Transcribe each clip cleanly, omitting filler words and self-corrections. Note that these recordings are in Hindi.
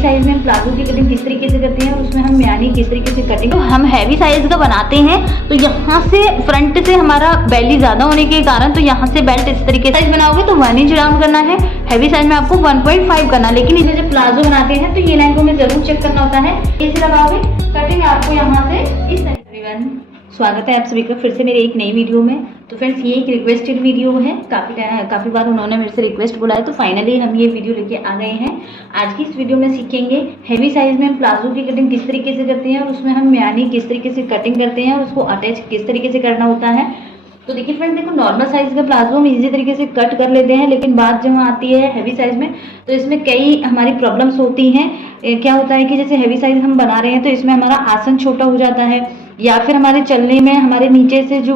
साइज में हम प्लाजो की कटिंग किस तरीके से करते हैं और उसमें हम म्यानी किस तरीके से कटिंग, तो हम हैवी साइज का बनाते हैं तो यहाँ से फ्रंट से हमारा बेली ज्यादा होने के कारण तो यहाँ से बेल्ट इस तरीके से बनाओगे तो 1 इंच राउंड करना है, हैवी साइज में आपको 1.5 करना। लेकिन इसे जब प्लाजो बनाते हैं तो ये लाइन को हमें जरूर चेक करना होता है। कैसे लगाओगे कटिंग आपको यहाँ से इस तरीके। स्वागत है आप सभी का फिर से मेरे एक नई वीडियो में। तो फ्रेंड्स ये एक रिक्वेस्टेड वीडियो है, काफ़ी बार उन्होंने मेरे से रिक्वेस्ट बोला है तो फाइनली हम ये वीडियो लेके आ गए हैं। आज की इस वीडियो में सीखेंगे हैवी साइज में हम प्लाजो की कटिंग किस तरीके से करते हैं और उसमें हम म्यानी किस तरीके से कटिंग करते हैं और उसको अटैच किस तरीके से करना होता है। तो देखिए फ्रेंड्स, देखो नॉर्मल साइज का प्लाजो हम इजी तरीके से कट कर लेते हैं, लेकिन बात जब आती है हैवी साइज में तो इसमें कई हमारी प्रॉब्लम्स होती हैं। क्या होता है कि जैसे हैवी साइज हम बना रहे हैं तो इसमें हमारा आसन छोटा हो जाता है या फिर हमारे चलने में हमारे नीचे से जो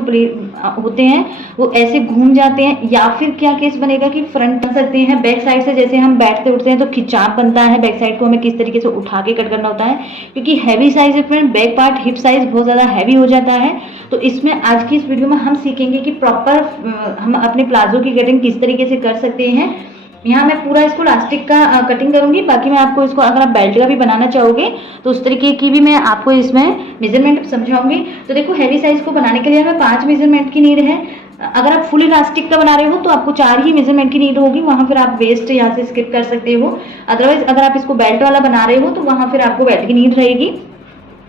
होते हैं वो ऐसे घूम जाते हैं, या फिर क्या केस बनेगा कि फ्रंट बन सकते हैं बैक साइड से। जैसे हम बैठते उठते हैं तो खिंचाव बनता है, बैक साइड को हमें किस तरीके से उठा के कट करना होता है क्योंकि heavy size friend back part hip size बहुत ज़्यादा हैवी हो जाता है। तो इसमें आज की इस वीडियो में हम सीखेंगे कि प्रॉपर हम अपने प्लाजो की कटिंग किस तरीके से कर सकते हैं। यहाँ मैं पूरा इसको इलास्टिक का कटिंग करूंगी, बाकी मैं आपको इसको अगर आप बेल्ट का भी बनाना चाहोगे तो उस तरीके की भी मैं आपको इसमें मेजरमेंट समझाऊंगी। तो देखो हैवी साइज को बनाने के लिए हमें 5 मेजरमेंट की नीड है। अगर आप फुल इलास्टिक का बना रहे हो तो आपको 4 ही मेजरमेंट की नीड होगी, वहां फिर आप वेस्ट यहाँ से स्किप कर सकते हो। अदरवाइज अगर आप इसको बेल्ट वाला बना रहे हो तो वहां फिर आपको बेल्ट की नीड रहेगी।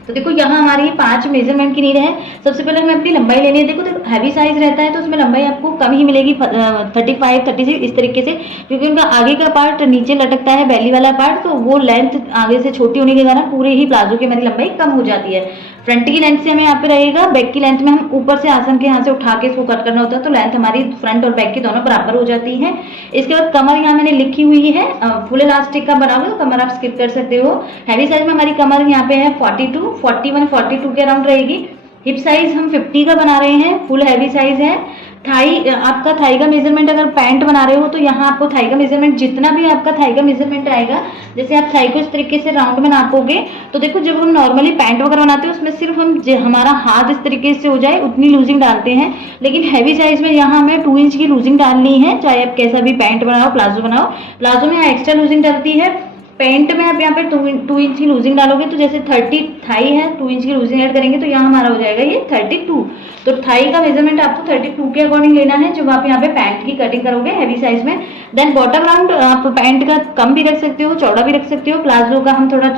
तो देखो यहाँ हमारी 5 मेजरमेंट की नीड है। सबसे पहले हमें अपनी लंबाई लेनी है। देखो हैवी साइज रहता है तो उसमें लंबाई आपको कम ही मिलेगी 35, 36 इस तरीके से, क्योंकि उनका आगे का पार्ट नीचे लटकता है बेली वाला पार्ट, तो वो लेंथ आगे से छोटी होने के कारण पूरे ही प्लाजो की हमारी लंबाई कम हो जाती है। फ्रंट की लेंथ से हमें यहाँ पे रहेगा, बैक की लेंथ में हम ऊपर से आसन के यहाँ से उठा के इसको कट करना होता है तो लेंथ हमारी फ्रंट और बैक की दोनों बराबर हो जाती है। इसके बाद कमर यहाँ मैंने लिखी हुई है, फुल इलास्टिक का बनाओगे तो कमर आप स्किप कर सकते हो। हैवी साइज में हमारी कमर यहाँ पे है 42, 41, 42 के अराउंड रहेगी। हिप साइज हम 50 का बना रहे हैं, फुल हैवी साइज है। थाई, आपका थाई का मेजरमेंट अगर पैंट बना रहे हो तो यहाँ आपको थाई का मेजरमेंट जितना भी आपका थाई का मेजरमेंट आएगा, जैसे आप थाई को इस तरीके से राउंड में नापोगे तो देखो जब हम नॉर्मली पैंट वगैरह बनाते हैं उसमें सिर्फ हम हमारा हाथ इस तरीके से हो जाए उतनी लूजिंग डालते हैं, लेकिन हैवी साइज में यहाँ हमें 2 इंच की लूजिंग डालनी है। चाहे आप कैसा भी पैंट बनाओ प्लाजो बनाओ, प्लाजो में एक्स्ट्रा लूजिंग डलती है, पैंट में आप यहाँ पे 2 इंच की लूजिंग डालोगे तो जैसे 30 थाई है 2 इंच की लूजिंग ऐड करेंगे तो यहाँ हमारा हो जाएगा ये 32। तो थाई का मेजरमेंट आपको 32 के अकॉर्डिंग लेना है जब आप यहाँ पे पैंट की कटिंग करोगे हैवी साइज में। देन बॉटम राउंड आप पैंट का कम भी रख सकते हो, चौड़ा भी रख सकते हो। प्लाजो का हम थोड़ा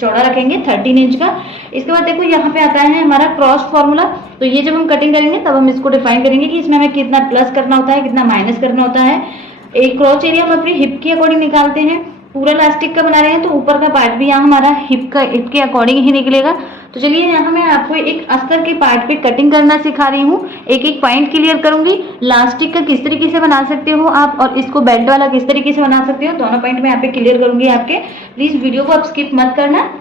चौड़ा रखेंगे 13 इंच का। इसके बाद देखो यहाँ पे आता है हमारा क्रॉस फॉर्मूला। तो ये जब हम कटिंग करेंगे तब हम इसको डिफाइन करेंगे कि इसमें हमें कितना प्लस करना होता है, कितना माइनस करना होता है। एक क्रॉच एरिया हम अपनी हिप के अकॉर्डिंग निकालते हैं। पूरा इलास्टिक का बना रहे हैं तो ऊपर का पार्ट भी यहाँ हमारा हिप के अकॉर्डिंग ही निकलेगा। तो चलिए यहाँ मैं आपको एक अस्तर के पार्ट पे कटिंग करना सिखा रही हूँ, एक एक पॉइंट क्लियर करूंगी। इलास्टिक का किस तरीके से बना सकते हो आप और इसको बेल्ट वाला किस तरीके से बना सकते हो, दोनों पॉइंट मैं यहाँ पे क्लियर करूंगी आपके। प्लीज वीडियो को आप स्किप मत करना।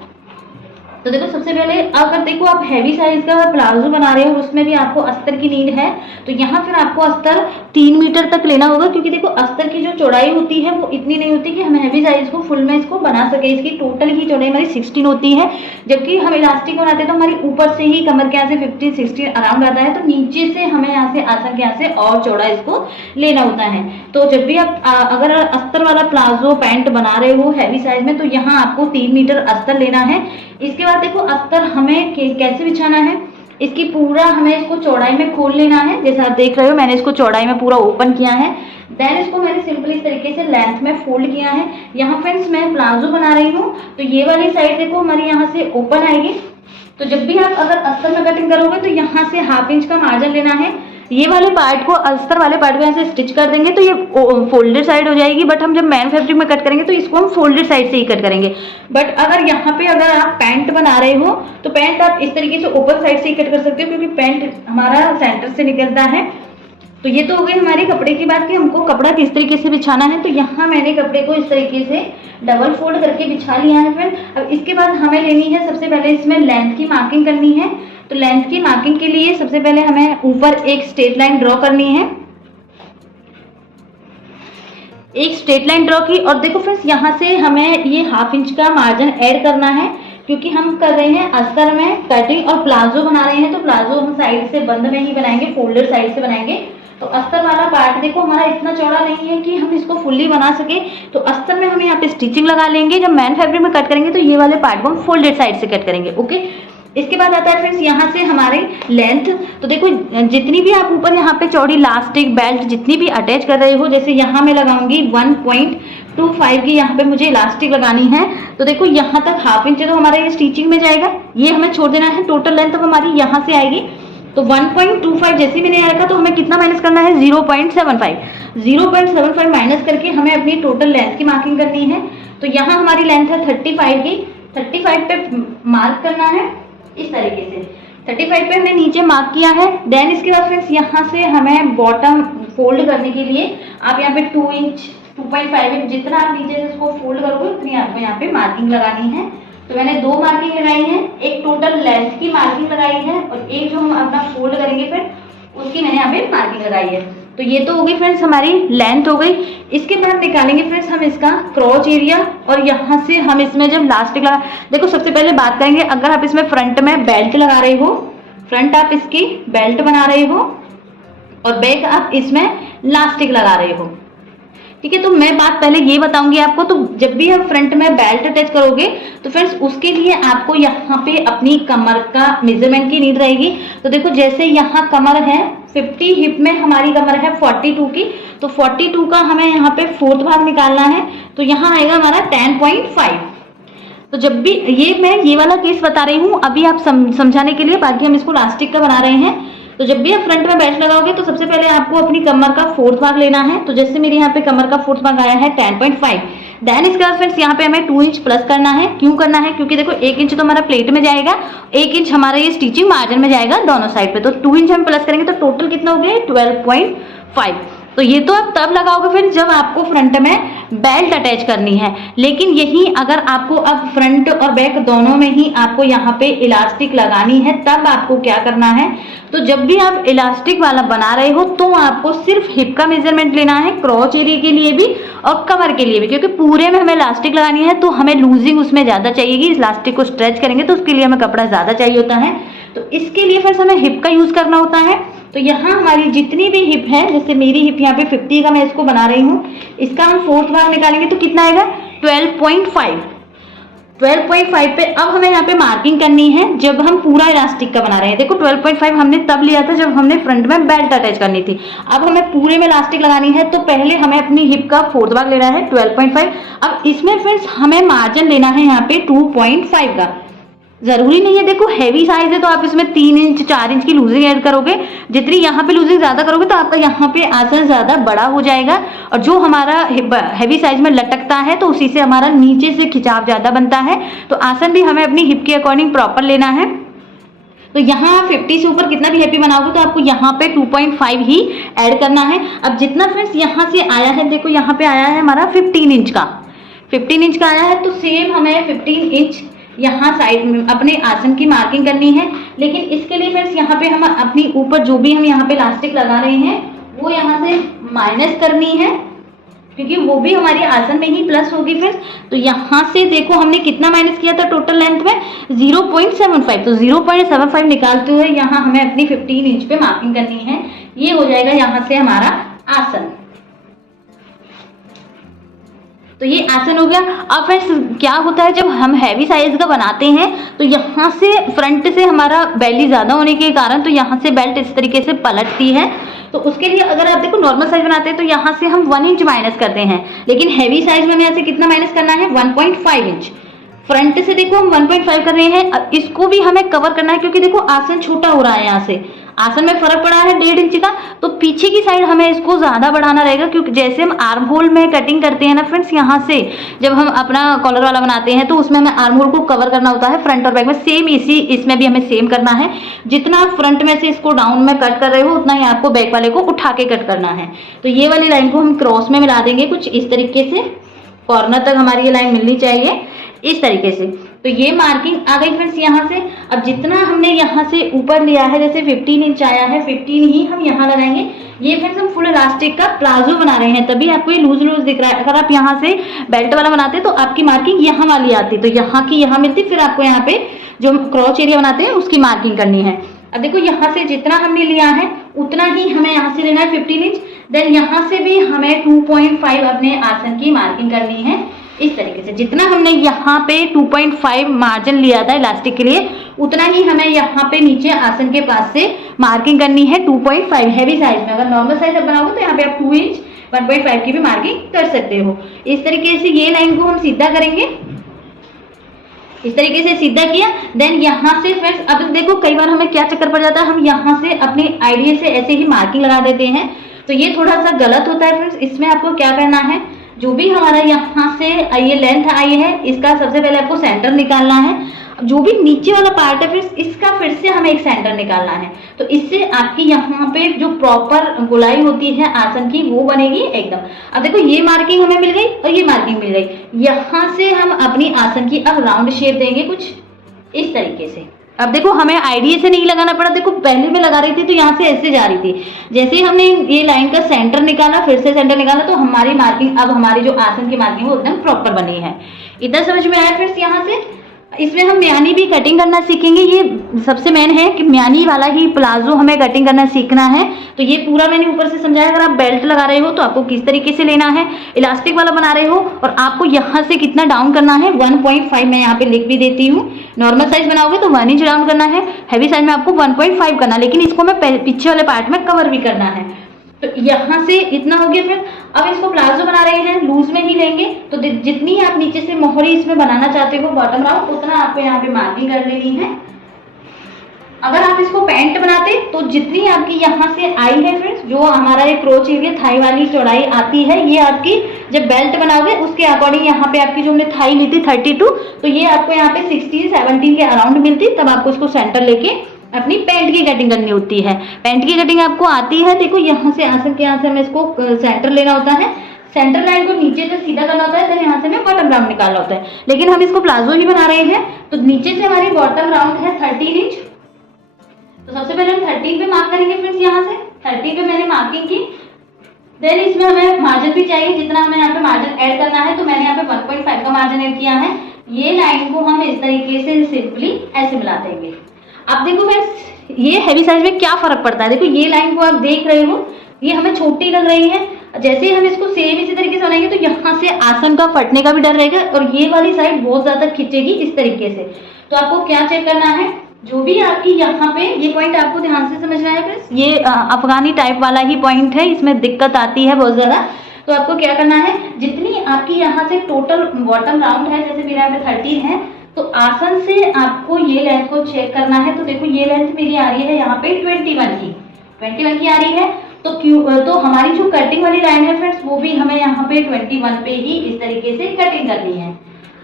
तो देखो सबसे पहले अगर देखो आप हैवी साइज का प्लाजो बना रहे हो और उसमें भी आपको अस्तर की नीड है तो यहाँ फिर आपको अस्तर 3 मीटर तक लेना होगा, क्योंकि देखो अस्तर की जो चौड़ाई होती है वो इतनी नहीं होती कि हम हैवी साइज को फुल में इसको बना सके। इसकी टोटल की चौड़ाई हमारी 16 होती है, जबकि हम इलास्टिक बनाते हैं तो हमारी ऊपर से ही कमर के यहाँ से 15, 16 अराउंड आता है, तो नीचे से हमें यहाँ से आसन के यहाँ से और चौड़ा इसको लेना होता है। तो जब भी आप अगर अस्तर वाला प्लाजो पैंट बना रहे हो हैवी साइज में तो यहाँ आपको 3 मीटर अस्तर लेना है। इसके बाद देखो अस्तर हमें कैसे बिछाना है, इसकी पूरा हमें इसको चौड़ाई में खोल लेना है। जैसे आप देख रहे हो मैंने इसको चौड़ाई में पूरा ओपन किया है, देन इसको मैंने सिंपल इस तरीके से लेंथ में फोल्ड किया है। यहाँ फ्रेंड्स मैं प्लाजो बना रही हूँ तो ये वाली साइड देखो हमारी यहाँ से ओपन आएगी। तो जब भी आप अगर अस्तर में कटिंग करोगे तो यहाँ से 1/2 इंच का मार्जिन लेना है। ये वाले पार्ट को अस्तर वाले पार्ट को यहाँ से स्टिच कर देंगे तो ये फोल्डेड साइड हो जाएगी, बट हम जब मैन फैब्रिक में कट करेंगे तो इसको हम फोल्डेड साइड से ही कट करेंगे। बट अगर यहाँ पे अगर आप पैंट बना रहे हो तो पैंट आप इस तरीके से ओपन साइड से ही कट कर सकते हो, क्योंकि पैंट हमारा सेंटर से निकलता है। तो ये तो हो गई हमारे कपड़े की बात कि हमको कपड़ा किस तरीके से बिछाना है। तो यहाँ मैंने कपड़े को इस तरीके से डबल फोल्ड करके बिछा लिया है फ्रेंड। अब इसके बाद हमें लेनी है सबसे पहले इसमें लेंथ की मार्किंग करनी है। तो लेंथ की मार्किंग के लिए सबसे पहले हमें ऊपर एक स्ट्रेट लाइन ड्रॉ करनी है, एक स्ट्रेट लाइन ड्रॉ की। और देखो फ्रेंड्स यहाँ से हमें ये 1/2 इंच का मार्जिन ऐड करना है, क्योंकि हम कर रहे हैं अस्तर में कटिंग और प्लाजो बना रहे हैं। तो प्लाजो हम साइड से बंद में ही बनाएंगे, फोल्डर साइड से बनाएंगे। तो अस्तर वाला पार्ट देखो हमारा इतना चौड़ा नहीं है कि हम इसको फुल्ली बना सके, तो अस्तर में हम यहाँ पे स्टिचिंग लगा लेंगे। जब मैन फैब्रिक में कट करेंगे तो ये वाले पार्ट को हम फोल्डेड साइड से कट करेंगे। ओके, इसके बाद आता है फ्रेंड्स यहाँ से हमारे लेंथ। तो देखो जितनी भी आप ऊपर यहाँ पे चौड़ी इलास्टिक बेल्ट जितनी भी अटैच कर रहे हो, जैसे यहाँ मैं लगाऊंगी 1.25 की यहाँ पे मुझे इलास्टिक लगानी है, तो देखो यहाँ तक हाफ इंच तो हमारा ये स्टिचिंग में जाएगा, ये हमें छोड़ देना है। टोटल लेंथ अब हमारी यहाँ से आएगी, तो 1.25 जैसे मैंने यहाँ रखा तो हमें कितना माइनस करना है 0.75 माइनस करके हमें अपनी टोटल लेंथ की मार्किंग करनी है। तो यहाँ हमारी लेंथ है 35 की, 35 पे मार्क करना है इस तरीके से। 35 पे हमने नीचे मार्क किया है। देन इसके बाद फ्रेंड्स यहाँ से हमें बॉटम फोल्ड करने के लिए आप यहाँ पे 2 इंच 2.5 इंच जितना आप नीचे से इसको फोल्ड करोगे उतनी आपको यहाँ पे मार्किंग लगानी है। तो मैंने 2 मार्किंग लगाई है, एक टोटल लेंथ की मार्किंग लगाई है और एक जो हम अपना फोल्ड करेंगे फिर उसकी मैंने यहाँ पे मार्किंग लगाई है। तो ये तो हो गई फ्रेंड्स हमारी लेंथ हो गई। इसके बाद निकालेंगे फ्रेंड्स हम इसका क्रॉच एरिया, और यहाँ से हम इसमें जब लास्टिक लगा, देखो सबसे पहले बात करेंगे अगर आप इसमें फ्रंट में बेल्ट लगा रहे हो, फ्रंट आप इसकी बेल्ट बना रहे हो और बैक आप इसमें लास्टिक लगा रहे हो, ठीक है। तो मैं बात पहले ये बताऊंगी आपको। तो जब भी आप फ्रंट में बेल्ट अटैच करोगे तो फ्रेंड्स उसके लिए आपको यहाँ पे अपनी कमर का मेजरमेंट की नीड रहेगी। तो देखो जैसे यहाँ कमर है 50, हिप में हमारी कमर है 42 की, तो 42 का हमें यहाँ पे 4th भाग निकालना है, तो यहाँ आएगा हमारा 10.5। तो जब भी मैं ये वाला केस बता रही हूँ अभी आप समझाने के लिए, बाकी हम इसको इलास्टिक का बना रहे हैं। तो जब भी आप फ्रंट में बेल्ट लगाओगे तो सबसे पहले आपको अपनी कमर का 4th भाग लेना है। तो जैसे मेरे यहाँ पे कमर का 4th भाग आया है 10.5। देन इसके बाद फ्रेंड्स यहाँ पे हमें 2 इंच प्लस करना है। क्यों करना है? क्योंकि देखो 1 इंच तो हमारा प्लेट में जाएगा, 1 इंच हमारा ये स्टिचिंग मार्जिन में जाएगा दोनों साइड पे, तो 2 इंच हम प्लस करेंगे तो टोटल कितना हो गया 12.5। तो ये तो आप तब लगाओगे फिर जब आपको फ्रंट में बेल्ट अटैच करनी है। लेकिन यही अगर आपको अब फ्रंट और बैक दोनों में ही आपको यहाँ पे इलास्टिक लगानी है, तब आपको क्या करना है, तो जब भी आप इलास्टिक वाला बना रहे हो तो आपको सिर्फ हिप का मेजरमेंट लेना है, क्रॉच एरिया के लिए भी और कमर के लिए भी, क्योंकि पूरे में हमें इलास्टिक लगानी है तो हमें लूजिंग उसमें ज्यादा चाहिएगी। इलास्टिक को स्ट्रेच करेंगे तो उसके लिए हमें कपड़ा ज्यादा चाहिए होता है, तो इसके लिए फिर हमें हिप का यूज करना होता है। तो यहाँ हमारी जितनी भी हिप है, जैसे मेरी हिप यहाँ पे 50 का मैं इसको बना रही हूँ, इसका हम 4th भाग निकालेंगे तो कितना आएगा 12.5। 12.5 पे अब हमें यहाँ पे मार्किंग करनी है जब हम पूरा इलास्टिक का बना रहे हैं। देखो 12.5 हमने तब लिया था जब हमने फ्रंट में बेल्ट अटैच करनी थी, अब हमें पूरे में इलास्टिक लगानी है तो पहले हमें अपनी हिप का 4th भाग लेना है 12.5। अब इसमें फ्रेंड्स हमें मार्जिन लेना है यहाँ पे 2.5 का। जरूरी नहीं है, देखो हैवी साइज है तो आप इसमें 3 इंच 4 इंच की लूजिंग ऐड करोगे, जितनी यहाँ पे लूजिंग ज्यादा करोगे तो आपका यहाँ पे आसन ज्यादा बड़ा हो जाएगा, और जो हमारा हैवी साइज में लटकता है तो उसी से हमारा नीचे से खिंचाव ज्यादा बनता है। तो आसन भी हमें अपनी हिप के अकॉर्डिंग प्रॉपर लेना है। तो यहाँ 50 से ऊपर कितना भी हैवी बनाओगे तो आपको यहाँ पे 2.5 ही ऐड करना है। अब जितना फ्रेंड्स यहाँ से आया है, देखो यहाँ पे आया है हमारा 15 इंच का, 15 इंच का आया है, तो सेम हमें 15 इंच यहाँ साइड में अपने आसन की मार्किंग करनी है। लेकिन इसके लिए फ्रेंड्स यहाँ पे हम अपनी ऊपर जो भी हम यहाँ पे इलास्टिक लगा रहे हैं वो यहाँ से माइनस करनी है, क्योंकि वो भी हमारी आसन में ही प्लस होगी फ्रेंड्स। तो यहाँ से देखो हमने कितना माइनस किया था टोटल लेंथ में 0.75, तो 0.75 निकालते हुए यहाँ हमें अपनी 15 इंच पे मार्किंग करनी है। ये हो जाएगा यहाँ से हमारा आसन। तो ये आसन हो गया। अब फ्रेंड्स क्या होता है जब हम हैवी साइज का बनाते हैं तो यहाँ से फ्रंट से हमारा बेली ज्यादा होने के कारण तो यहाँ से बेल्ट इस तरीके से पलटती है। तो उसके लिए अगर आप देखो नॉर्मल साइज बनाते हैं तो यहाँ से हम 1 इंच माइनस करते हैं, लेकिन हैवी साइज में हमें यहाँ से कितना माइनस करना है 1.5 इंच। फ्रंट से देखो हम 1.5 कर रहे हैं, इसको भी हमें कवर करना है क्योंकि देखो आसन छोटा हो रहा है, यहाँ से आसन में फर्क पड़ा है 1.5 इंच का, तो पीछे की साइड हमें इसको ज्यादा बढ़ाना रहेगा। क्योंकि जैसे हम आर्म होल में कटिंग करते हैं ना फ्रेंड्स, यहाँ से जब हम अपना कॉलर वाला बनाते हैं तो उसमें हमें आर्म होल को कवर करना होता है फ्रंट और बैक में। सेम इसी इसमें भी हमें सेम करना है, जितना आप फ्रंट में से इसको डाउन में कट कर रहे हो उतना ही आपको बैक वाले को उठा के कट करना है। तो ये वाली लाइन को हम क्रॉस में मिला देंगे कुछ इस तरीके से, कॉर्नर तक हमारी ये लाइन मिलनी चाहिए इस तरीके से। तो ये मार्किंग आ गई फ्रेंड्स यहाँ से। अब जितना हमने यहाँ से ऊपर लिया है, जैसे 15 इंच आया है 15 ही हम यहाँ लगाएंगे। ये फ्रेंड्स हम फुल इलास्टिक का प्लाजो बना रहे हैं, तभी आपको ये लूज लूज दिख रहा है। अगर आप यहाँ से बेल्ट वाला बनाते तो आपकी मार्किंग यहाँ वाली आती, तो यहाँ की यहाँ मिलती, फिर आपको यहाँ पे जो क्रॉच एरिया बनाते हैं उसकी मार्किंग करनी है। अब देखो यहाँ से जितना हमने लिया है उतना ही हमें यहाँ से लेना है 15 इंच। देन यहाँ से भी हमें 2.5 अपने आसन की मार्किंग करनी है इस तरीके से। जितना हमने यहाँ पे 2.5 मार्जिन लिया था इलास्टिक के लिए, उतना ही हमें यहाँ पे नीचे आसन के पास से मार्किंग करनी है 2.5 हैवी साइज में। अगर नॉर्मल साइज आप बनाओगे तो यहाँ पे आप 2 इंच 1.5 की भी मार्किंग कर सकते हो। इस तरीके से ये लाइन को हम सीधा करेंगे, इस तरीके से सीधा किया। देन यहाँ से फ्रेंड्स अब देखो कई बार हमें क्या चक्कर पड़ जाता है, हम यहाँ से अपने आइडिया से ऐसे ही मार्किंग लगा देते हैं, तो ये थोड़ा सा गलत होता है फ्रेंड्स। इसमें आपको क्या करना है, जो भी हमारा यहाँ से ये लेंथ आई है इसका सबसे पहले आपको सेंटर निकालना है। जो भी नीचे वाला पार्ट है फिर इसका फिर से हमें एक सेंटर निकालना है, तो इससे आपकी यहाँ पे जो प्रॉपर गोलाई होती है आसन की वो बनेगी एकदम। अब देखो ये मार्किंग हमें मिल गई और ये मार्किंग मिल गई। यहाँ से हम अपनी आसन की अब राउंड शेप देंगे कुछ इस तरीके से। अब देखो हमें आइडिया से नहीं लगाना पड़ा, देखो पहले में लगा रही थी तो यहाँ से ऐसे जा रही थी, जैसे ही हमने ये लाइन का सेंटर निकाला फिर से सेंटर निकाला तो हमारी मार्किंग अब हमारी जो आसन की मार्किंग वो एकदम प्रॉपर बनी है। इतना समझ में आया फ्रेंड्स। यहाँ से इसमें हम म्यानी भी कटिंग करना सीखेंगे। ये सबसे मेन है कि म्यानी वाला ही प्लाजो हमें कटिंग करना सीखना है। तो ये पूरा मैंने ऊपर से समझाया। अगर आप बेल्ट लगा रहे हो तो आपको किस तरीके से लेना है, इलास्टिक वाला बना रहे हो और आपको यहाँ से कितना डाउन करना है 1.5 मैं यहाँ पे लिख भी देती हूँ। नॉर्मल साइज बनाओगे तो 1 इंच डाउन करना है, हैवी साइज में आपको 1.5 करना, लेकिन इसको मैं पीछे वाले पार्ट में कवर भी करना है। तो यहाँ से इतना हो गया। फिर अब इसको प्लाजो बना रहे हैं, लूज में ही लेंगे, तो जितनी आप नीचे से मोहरी इसमें बनाना चाहते हो बॉटम राउंड उतना आपको यहाँ पे मार्किंग कर लेनी है। अगर आप इसको पैंट बनाते तो जितनी आपकी यहाँ से आई है फ्रेंड्स, जो हमारा ये क्रोच एरिया थाई वाली चौड़ाई आती है, ये आपकी जब बेल्ट बनाओगे उसके अकॉर्डिंग यहाँ पे आपकी जो हमने थाई ली थी 32, तो ये आपको यहाँ पे 16-17 के अराउंड मिलती, तब आपको इसको सेंटर लेके अपनी पैंट की कटिंग करनी होती है। पैंट की कटिंग आपको आती है। देखो यहाँ से आसन के यहाँ से हमें इसको सेंटर लेना होता है, सेंटर लाइन को नीचे से सीधा करना होता है, देन यहाँ से हमें बॉटम राउंड निकालना होता है। लेकिन हम इसको प्लाजो ही बना रहे हैं तो नीचे से हमारी बॉटम राउंड है 13 इंच। तो सबसे पहले हम 13 पे मार्क करेंगे फ्रेंड्स। यहाँ से 13 पे मैंने मार्किंग की। देन इसमें हमें मार्जिन भी चाहिए, जितना हमें यहाँ पे मार्जिन ऐड करना है, तो मैंने यहाँ पे 1.5 का मार्जिन ऐड किया है। ये लाइन को हम इस तरीके से सिंपली ऐसे मिला देंगे। अब देखो फ्रेंड्स ये हैवी साइज में क्या फर्क पड़ता है। देखो ये लाइन को आप देख रहे हो, ये हमें छोटी लग रही है। जैसे ही हम इसको सेम इसी तरीके से बनाएंगे तो यहाँ से आसन का फटने का भी डर रहेगा और ये वाली साइड बहुत ज्यादा खींचेगी इस तरीके से। तो आपको क्या चेक करना है, जो भी आपकी यहाँ पे ये पॉइंट आपको ध्यान से समझना है फ्रेंड्स। ये अफगानी टाइप वाला ही पॉइंट है, इसमें दिक्कत आती है बहुत ज्यादा। तो आपको क्या करना है, जितनी आपकी यहाँ से टोटल बॉटम राउंड है, जैसे मेरे यहाँ पे 13 है, तो आसन से आपको ये लेंथ को चेक करना है। तो देखो ये लेंथ मेरी आ रही है यहाँ पे 21 की आ रही है। तो हमारी जो कटिंग वाली लाइन है फ्रेंड्स वो भी हमें यहाँ पे 21 पे ही इस तरीके से कटिंग करनी है।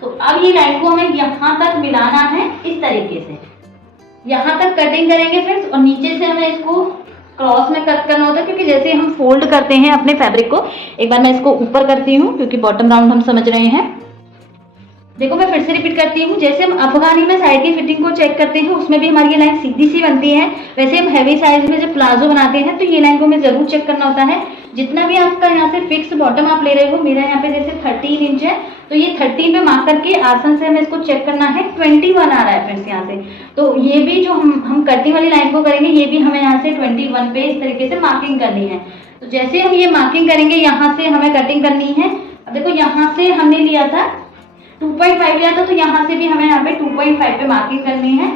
तो अब ये लाइन को हमें यहाँ तक मिलाना है इस तरीके से, यहाँ तक कटिंग करेंगे फ्रेंड्स। और नीचे से हमें इसको क्रॉस में कट करना होता है, क्योंकि जैसे हम फोल्ड करते हैं अपने फैब्रिक को, एक बार मैं इसको ऊपर करती हूँ क्योंकि बॉटम राउंड हम समझ रहे हैं। देखो मैं फिर से रिपीट करती हूँ, जैसे हम अफगानी में साइड की फिटिंग को चेक करते हैं उसमें भी हमारी ये लाइन सीधी सी बनती है, वैसे हम हैवी साइज में जब प्लाजो बनाते हैं तो ये लाइन को हमें जरूर चेक करना होता है। जितना भी आपका यहाँ से फिक्स बॉटम आप ले रहे हो, मेरा यहाँ पे जैसे 13 इंच है, तो ये 13 पे मार्क करके आसन से हमें इसको चेक करना है 21 आ रहा है फ्रेंड्स यहाँ से। तो ये भी जो हम कटिंग वाली लाइन को करेंगे, ये भी हमें यहाँ से 21 पे इस तरीके से मार्किंग करनी है। तो जैसे हम ये मार्किंग करेंगे, यहाँ से हमें कटिंग करनी है। अब देखो यहाँ से हमने लिया था 2.5 लिया था, तो यहाँ से भी हमें यहाँ पे 2.5 पे मार्किंग करनी है।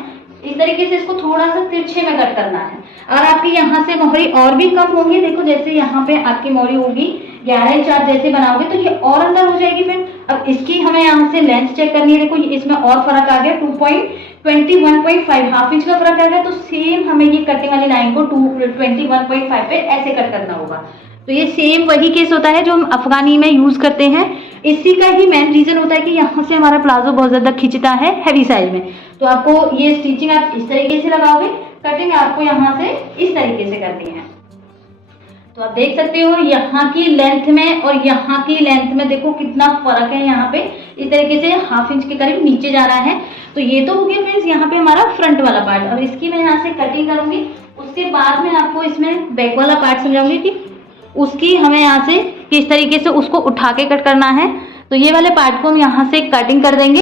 इस तरीके से इसको थोड़ा सा तिरछे में कट करना है। और आपकी यहाँ से मोहरी और भी कम होंगी, देखो जैसे यहाँ पे आपकी मोहरी होगी 11 इंच आप जैसे बनाओगे तो ये और अंदर हो जाएगी फ्रेंड। अब इसकी हमें यहाँ से लेंथ चेक करनी है। देखो इसमें और फर्क आ गया, 2.21.5 हाफ इंच का फर्क आ गया। तो सेम हमें ये कटिंग वाली लाइन को 21.5 पे ऐसे कट करना होगा। तो ये सेम वही केस होता है जो हम अफगानी में यूज करते हैं। इसी का ही मेन रीजन होता है कि यहाँ से हमारा प्लाजो बहुत ज्यादा खिंचता है हैवी साइज में। तो आपको ये स्टिचिंग आप इस तरीके से लगाओगे, कटिंग आपको यहाँ से इस तरीके से करनी है। तो आप देख सकते हो यहाँ की लेंथ में और यहाँ की लेंथ में देखो कितना फर्क है। यहाँ पे इस तरीके से हाफ इंच के करीब नीचे जा रहा है। तो ये तो हो गया फ्रेंड्स यहाँ पे हमारा फ्रंट वाला पार्ट। और इसकी मैं यहाँ से कटिंग करूंगी, उसके बाद में आपको इसमें बैक वाला पार्ट समझाऊंगी कि उसकी हमें यहाँ से किस तरीके से उसको उठा के कट करना है। तो ये वाले पार्ट को हम यहाँ से कटिंग कर देंगे।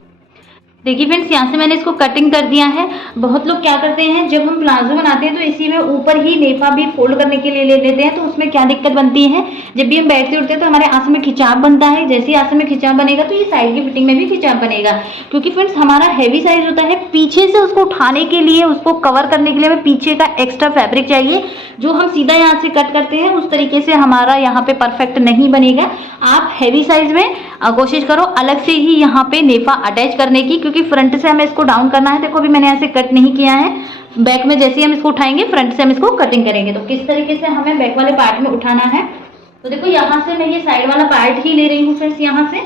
देखिए फ्रेंड्स, यहाँ से मैंने इसको कटिंग कर दिया है। बहुत लोग क्या करते हैं, जब हम प्लाजो बनाते हैं तो इसी में ऊपर ही नेफा भी फोल्ड करने के लिए ले लेते हैं, तो उसमें क्या दिक्कत बनती है, जब भी हम बैठते उठते हैं तो हमारे आसन में खिंचाव बनता है। जैसे ही आसन में खिंचाव बनेगा तो ये साइड की फिटिंग में भी खिंचाव बनेगा, क्योंकि फ्रेंड्स हमारा हैवी साइज होता है। पीछे से उसको उठाने के लिए, उसको कवर करने के लिए हमें पीछे का एक्स्ट्रा फैब्रिक चाहिए, जो हम सीधा यहाँ से कट करते हैं उस तरीके से हमारा यहाँ पे परफेक्ट नहीं बनेगा। आप हैवी साइज में कोशिश करो अलग से ही यहाँ पे नेफा अटैच करने की, क्योंकि फ्रंट से हमें इसको डाउन करना है। देखो अभी मैंने ऐसे कट नहीं किया है, बैक में जैसे ही हम इसको उठाएंगे फ्रंट से हम इसको कटिंग करेंगे। तो किस तरीके से हमें बैक वाले पार्ट में उठाना है, तो देखो यहाँ से मैं ये साइड वाला पार्ट ही ले रही हूँ फ्रेंड्स, यहाँ से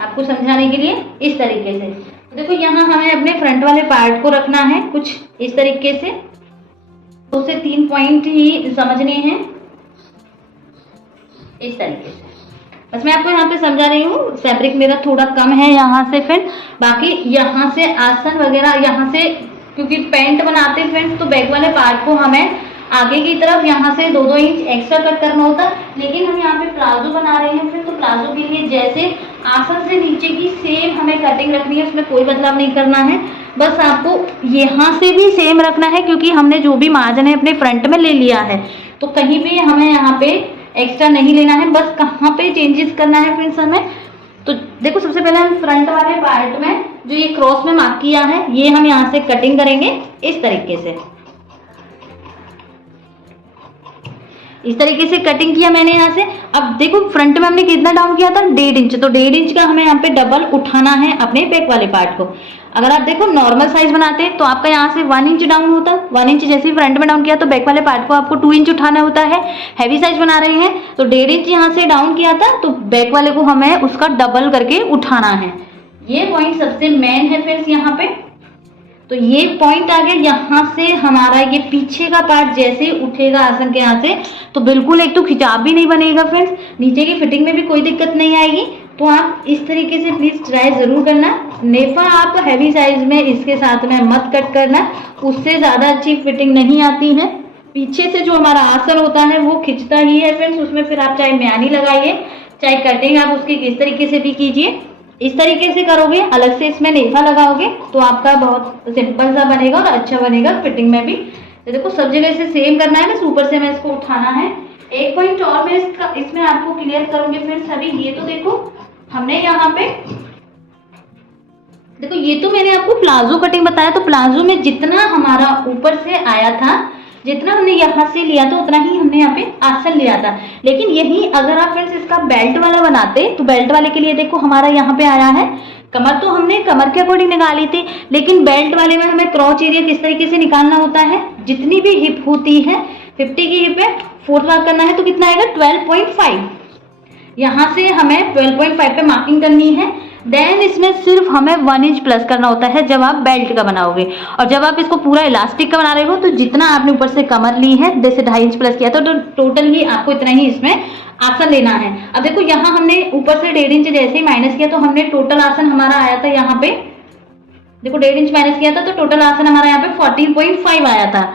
आपको समझाने के लिए इस तरीके से। तो देखो यहाँ हमें अपने फ्रंट वाले पार्ट को रखना है कुछ इस तरीके से, 2 से 3 पॉइंट ही समझने हैं इस तरीके से। बस मैं आपको यहाँ पे समझा रही हूँ, फैब्रिक मेरा थोड़ा कम है यहाँ से फ्रेंड। बाकी यहाँ से आसन वगैरह, यहाँ से क्योंकि पैंट बनाते हैं फ्रेंड्स, तो बैक वाले पार्ट को हमें आगे की तरफ यहाँ से 2-2 इंच एक्स्ट्रा कट करना होता है। लेकिन हम यहाँ पे प्लाजो बना रहे हैं फ्रेंड्स, तो प्लाजो के लिए जैसे आसन से नीचे की सेम हमें कटिंग रखनी है, उसमें कोई बदलाव नहीं करना है। बस आपको यहाँ से भी सेम रखना है, क्योंकि हमने जो भी मार्जिन है अपने फ्रंट में ले लिया है, तो कहीं भी हमें यहाँ पे एक्स्ट्रा नहीं लेना है। बस कहाँ पे चेंजेस करना है फ्रेंड्स हमें, तो देखो सबसे पहले हम फ्रंट वाले पार्ट में जो ये क्रॉस में मार्क किया है, ये हम यहाँ से कटिंग करेंगे इस तरीके से। इस तरीके से कटिंग किया मैंने यहाँ से। अब देखो फ्रंट में हमने कितना डाउन किया था, 1.5 इंच, तो 1.5 इंच का हमें यहाँ पे डबल उठाना है अपने बैक वाले पार्ट को। अगर आप देखो नॉर्मल साइज बनाते हैं तो आपका यहाँ से 1 इंच डाउन होता है, 1 इंच जैसे ही फ्रंट में डाउन किया तो बैक वाले पार्ट को आपको 2 इंच उठाना होता है। हैवी साइज बना रहे हैं तो 1.5 इंच यहाँ से डाउन किया था, तो बैक वाले को हमें उसका डबल करके उठाना है। ये पॉइंट सबसे मेन है फ्रेंड्स यहाँ पे। तो ये पॉइंट आ गया। यहाँ से हमारा ये पीछे का पार्ट जैसे उठेगा आसन के यहाँ से, तो बिल्कुल एक तो खिंचाव भी नहीं बनेगा फ्रेंड्स, नीचे की फिटिंग में भी कोई दिक्कत नहीं आएगी। तो आप इस तरीके से प्लीज ट्राई जरूर करना। नेफा आप हैवी साइज में इसके साथ में मत कट करना, उससे ज्यादा अच्छी फिटिंग नहीं आती है। पीछे से जो हमारा आसन होता है वो खिंचता ही है फ्रेंड्स, उसमें फिर आप चाहे म्यानी लगाइए, चाहे कटिंग आप उसकी किस तरीके से भी कीजिए, इस तरीके से करोगे, अलग से इसमें नेफा लगाओगे तो आपका बहुत सिंपल सा बनेगा और अच्छा बनेगा फिटिंग में भी। तो देखो सब जगह से सेम करना है, बस ऊपर से मैं इसको उठाना है। एक पॉइंट और मैं इसमें आपको क्लियर करूंगी फ्रेंड्स। अभी ये तो देखो हमने यहाँ पे देखो, ये तो मैंने आपको प्लाजो कटिंग बताया, तो प्लाजो में जितना हमारा ऊपर से आया था, जितना हमने यहाँ से लिया था उतना ही हमने यहाँ पे आसन लिया था। लेकिन यही अगर आप फ्रेंड्स इसका बेल्ट वाला बनाते तो बेल्ट वाले के लिए देखो हमारा यहाँ पे आया है कमर, तो हमने कमर के अकॉर्डिंग निकाली थी। लेकिन बेल्ट वाले में हमें क्रॉच एरिया किस तरीके से निकालना होता है, जितनी भी हिप होती है 50 की हिप है, 4th मार्क करना है तो कितना आएगा 12.5। यहाँ से हमें 12.5 पे मार्किंग करनी है। देन इसमें सिर्फ हमें 1 इंच प्लस करना होता है जब आप बेल्ट का बनाओगे, और जब आप इसको पूरा इलास्टिक का बना रहे हो तो जितना आपने ऊपर से कमर ली है, जैसे 2.5 इंच प्लस किया तो टोटल ही आपको इतना ही इसमें आसन लेना है। अब देखो यहाँ हमने ऊपर से 1.5 इंच जैसे ही माइनस किया तो हमने टोटल आसन हमारा आया था यहाँ पे, देखो 1.5 इंच माइनस किया था तो टोटल आसन हमारा यहाँ पे 14.5 आया था।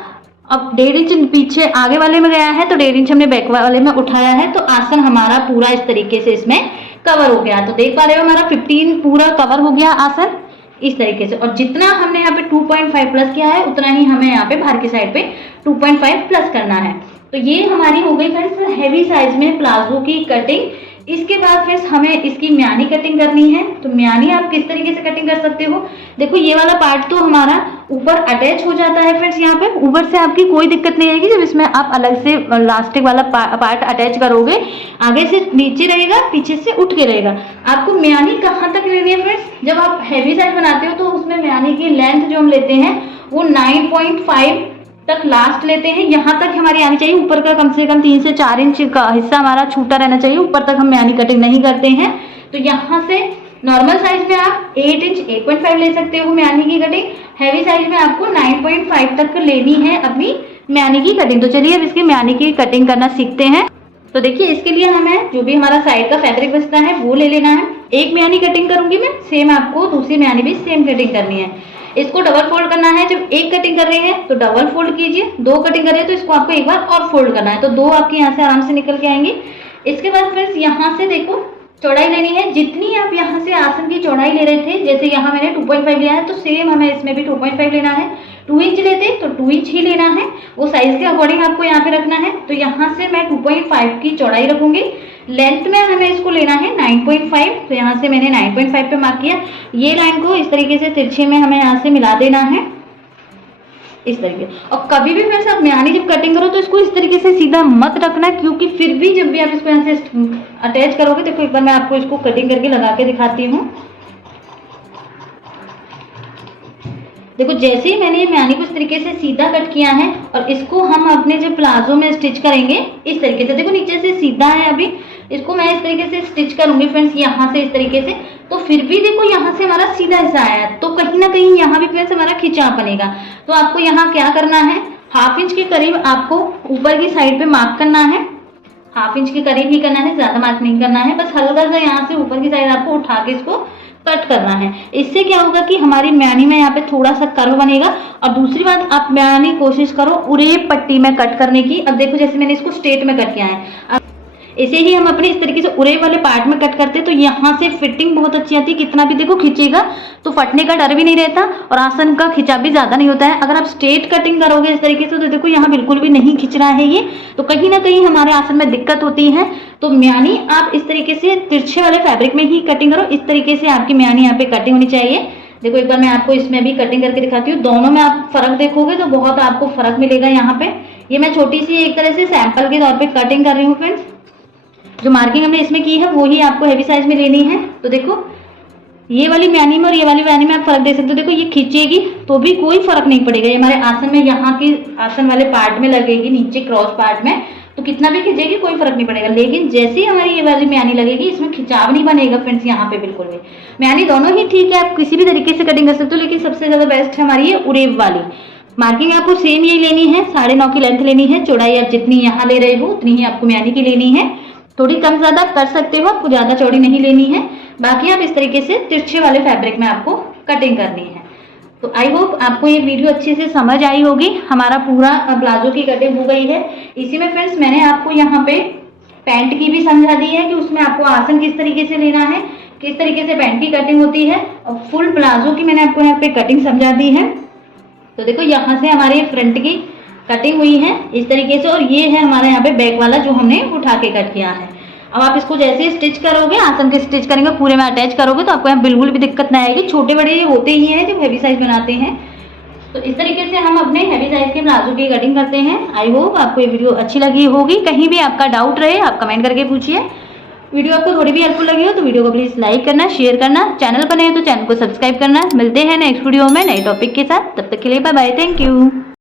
अब 1.5 इंच पीछे आगे वाले में गया है तो 1.5 इंच हमने बैक वाले में उठाया है, तो आसन हमारा पूरा इस तरीके से इसमें कवर हो गया। तो देख पा रहे हो हमारा 15 पूरा कवर हो गया आसन इस तरीके से। और जितना हमने यहाँ पे 2.5 प्लस किया है उतना ही हमें यहाँ पे बाहर की साइड पे 2.5 प्लस करना है। तो ये हमारी हो गई फ्रेंड्स हैवी साइज में प्लाजो की कटिंग। इसके बाद फ्रेंड्स हमें इसकी म्यानी कटिंग करनी है। तो म्यानी आप किस तरीके से कटिंग कर सकते हो, देखो ये वाला पार्ट तो हमारा ऊपर अटैच हो जाता है फ्रेंड्स, यहाँ पे ऊपर से आपकी कोई दिक्कत नहीं आएगी जब इसमें आप अलग से लास्टिक वाला पार्ट अटैच करोगे। आगे से नीचे रहेगा, पीछे से उठ के रहेगा। आपको म्यानी कहाँ तक लेनी है फ्रेंड्स, जब आप हैवी साइज बनाते हो तो उसमें म्यानी की लेंथ जो हम लेते हैं वो 9.5 तक लास्ट लेते हैं। यहाँ तक हमारी आनी चाहिए, ऊपर का कम से कम 3 से 4 इंच का हिस्सा हमारा छूटा रहना चाहिए, ऊपर तक हम म्यानी कटिंग नहीं करते हैं। तो यहाँ से नॉर्मल साइज में आप 8 इंच 8.5 ले सकते हो म्यानी की कटिंग, हैवी साइज में आपको 9.5 तक लेनी है अपनी म्यानी की कटिंग। तो चलिए अब इसकी म्यानी की कटिंग करना सीखते हैं। तो देखिए इसके लिए हमें जो भी हमारा साइड का फैब्रिक बचता है वो ले लेना है। एक म्यानी कटिंग करूंगी मैं, सेम आपको दूसरी म्यानी भी सेम कटिंग करनी है। इसको डबल फोल्ड करना है, जब एक कटिंग कर रहे हैं तो डबल फोल्ड कीजिए, 2 कटिंग कर रहे हैं तो इसको आपको एक बार और फोल्ड करना है, तो 2 आपके यहाँ से आराम से निकल के आएंगे। इसके बाद फ्रेंड्स यहाँ से देखो चौड़ाई लेनी है जितनी आप यहाँ से आसन की चौड़ाई ले रहे थे, जैसे यहाँ मैंने 2.5 लिया है तो सेम हमें इसमें भी 2.5 लेना है। 2 इंच लेते तो 2 इंच ही लेना है, वो साइज के अकॉर्डिंग आपको यहाँ पे रखना है। तो यहाँ से मैं 2.5 की चौड़ाई रखूंगी। लेंथ में हमें इसको लेना है 9.5, तो यहाँ से मैंने 9.5 पे मार्क किया। ये लाइन को इस तरीके से तिरछे में हमें यहाँ से मिला देना है इस तरीके। और कभी भी वैसे आप म्यानी जब कटिंग करो तो इसको इस तरीके से सीधा मत रखना, क्योंकि फिर भी जब भी आप इसको यहाँ से अटैच करोगे, देखो एक बार मैं आपको इसको कटिंग करके लगा के दिखाती हूँ। देखो जैसे ही मैंने ये म्यानी को इस तरीके से सीधा कट किया है और इसको हम अपने जो प्लाजो में स्टिच करेंगे इस तरीके से, देखो नीचे से सीधा है, अभी इसको मैं इस तरीके से स्टिच करूंगी फ्रेंड्स यहाँ से इस तरीके से। तो फिर भी देखो यहाँ से हमारा सीधा हिस्सा आया, तो कहीं ना कहीं यहाँ भी फ्रेंड्स हमारा खिंचाव बनेगा। तो आपको यहाँ क्या करना है, 1/2 इंच के करीब आपको ऊपर की साइड पे मार्क करना है। 1/2 इंच के करीब ही करना है, ज्यादा मार्क नहीं करना है, बस हल्का सा यहाँ से ऊपर की साइड आपको उठा के इसको कट करना है। इससे क्या होगा कि हमारी म्यानी में यहाँ पे थोड़ा सा कर्व बनेगा। और दूसरी बात, आप म्यानी कोशिश करो उरेब पट्टी में कट करने की। अब देखो जैसे मैंने इसको स्ट्रेट में कट किया है, अब इसे ही हम अपने इस तरीके से उरेब वाले पार्ट में कट करते तो यहाँ से फिटिंग बहुत अच्छी आती है। कितना भी देखो खींचेगा तो फटने का डर भी नहीं रहता और आसन का खिंचाव भी ज्यादा नहीं होता है। अगर आप स्ट्रेट कटिंग करोगे इस तरीके से तो देखो यहाँ बिल्कुल भी नहीं खिंच रहा है ये, तो कहीं ना कहीं हमारे आसन में दिक्कत होती है। तो म्यानी आप इस तरीके से तिरछे वाले फैब्रिक में ही कटिंग करो, इस तरीके से आपकी म्यानी यहाँ पे कटिंग होनी चाहिए। देखो एक बार मैं आपको इसमें भी कटिंग करके दिखाती हूँ, दोनों में आप फर्क देखोगे तो बहुत आपको फर्क मिलेगा। यहाँ पे ये मैं छोटी सी एक तरह से सैंपल के तौर पे कटिंग कर रही हूँ फ्रेंड्स। जो मार्किंग हमने इसमें की है वो ही आपको हैवी साइज में लेनी है। तो देखो ये वाली म्यानी में और ये वाली म्यानी में आप फर्क देख सकते हो। देखो ये खींचेगी तो भी कोई फर्क नहीं पड़ेगा, ये हमारे आसन में यहाँ की आसन वाले पार्ट में लगेगी, नीचे क्रॉस पार्ट में, तो कितना भी खींचेगी कोई फर्क नहीं पड़ेगा। लेकिन जैसे ही हमारी ये वाली म्यानी लगेगी इसमें खिंचाव नहीं बनेगा फ्रेंड्स यहाँ पे बिल्कुल भी। म्यानी दोनों ही ठीक है, आप किसी भी तरीके से कटिंग कर सकते हो, लेकिन सबसे ज्यादा बेस्ट है हमारी ये उरेब वाली। मार्किंग आपको सेम यही लेनी है, 9.5 की लेंथ लेनी है। चौड़ाई आप जितनी यहाँ ले रहे हो उतनी ही आपको म्यानी की लेनी है। थोड़ी कम ज्यादा कर सकते हो, आपको ज्यादा चौड़ी नहीं लेनी है। बाकी आप इस तरीके से तिरछे वाले फैब्रिक में आपको कटिंग करनी है। तो आई होप आपको ये वीडियो अच्छे से समझ आई होगी। हमारा पूरा प्लाजो की कटिंग हो गई है। इसी में फ्रेंड्स मैंने आपको यहाँ पे पैंट की भी समझा दी है कि उसमें आपको आसन किस तरीके से लेना है, किस तरीके से पैंट की कटिंग होती है, और फुल प्लाजो की मैंने आपको यहाँ पे कटिंग समझा दी है। तो देखो यहाँ से हमारे फ्रंट की कटिंग हुई है इस तरीके से, और ये है हमारा यहाँ पे बैक वाला जो हमने उठा के कट किया है। अब आप इसको जैसे ही स्टिच करोगे, आसन के स्टिच करेंगे, पूरे में अटैच करोगे तो आपको यहाँ बिल्कुल भी दिक्कत ना आएगी। छोटे बड़े होते ही हैं जब हैवी साइज बनाते हैं। तो इस तरीके से हम अपने हैवी साइज के प्लाजो की कटिंग करते हैं। आई होप आपको ये वीडियो अच्छी लगी होगी। कहीं भी आपका डाउट रहे आप कमेंट करके पूछिए। वीडियो आपको थोड़ी भी हेल्पफुल लगी हो तो वीडियो को प्लीज लाइक करना, शेयर करना, चैनल पर नए तो चैनल को सब्सक्राइब करना। मिलते हैं नेक्स्ट वीडियो में नए टॉपिक के साथ, तब तक के लिए बाय बाय, थैंक यू।